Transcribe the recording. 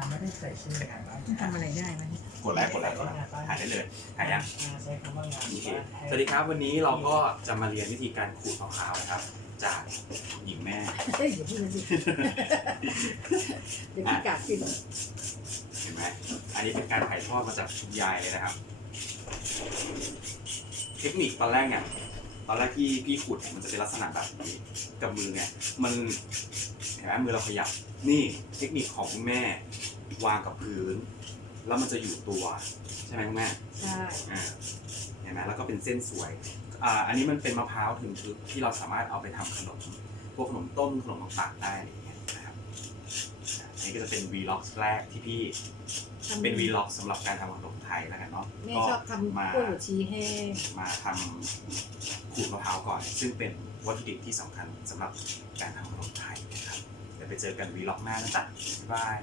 าไม่ได้ใส่ชื่องานบ้านทำอะไรได้ไหมกดไลค์กดไลค์กดไลค์หายได้เลยหายยังใช้คำว่างานโอเคบ้านสวัสดีครับวันนี้เราก็จะมาเรียนวิธีการขูดมะพร้าวนะครับ จากหญิงแม่เอ้ยอย่าพูดเลยสิเดี๋ยวพี่กาดกินเห็นไหมอันนี้เป็นการถ่ายทอดมาจากคุณยายเลยนะครับ เทคนิคตอนแรกเนี่ย ตอนแรกที่พี่ขูดเนี่ยมันจะเป็นลักษณะแบบนี้กับมือเนี่ยมันเห็นไหมมือเราขยับนี่เทคนิคของคุณแม่วางกับพื้น แล้วมันจะอยู่ตัวใช่ไหมคุณแม่ใช่อ่าเห็นไหมแล้วก็เป็นเส้นสวยอ่าอันนี้มันเป็นมะพร้าวถึงทึกที่เราสามารถเอาไปทำขนมพวกขนมต้มขนมต่างๆได้อะไรอย่างเงี้ย นะครับอ่าอันนี้ก็จะเป็นวีล็อกแรกที่พี่เป็นวีล็อกสำหรับการทำขนมไทยแล้วกันเนาะแม่ก็ชอบทำมากล้วยหัวชีแห้งมาทำขูดมะพร้าวก่อน ซึ่งเป็นวัตถุดิบที่สำคัญสำหรับการทำขนมไทยนะครับเดี๋ยวไปเจอกันวีล็อกหน้านะจ๊ะบ๊ายบาย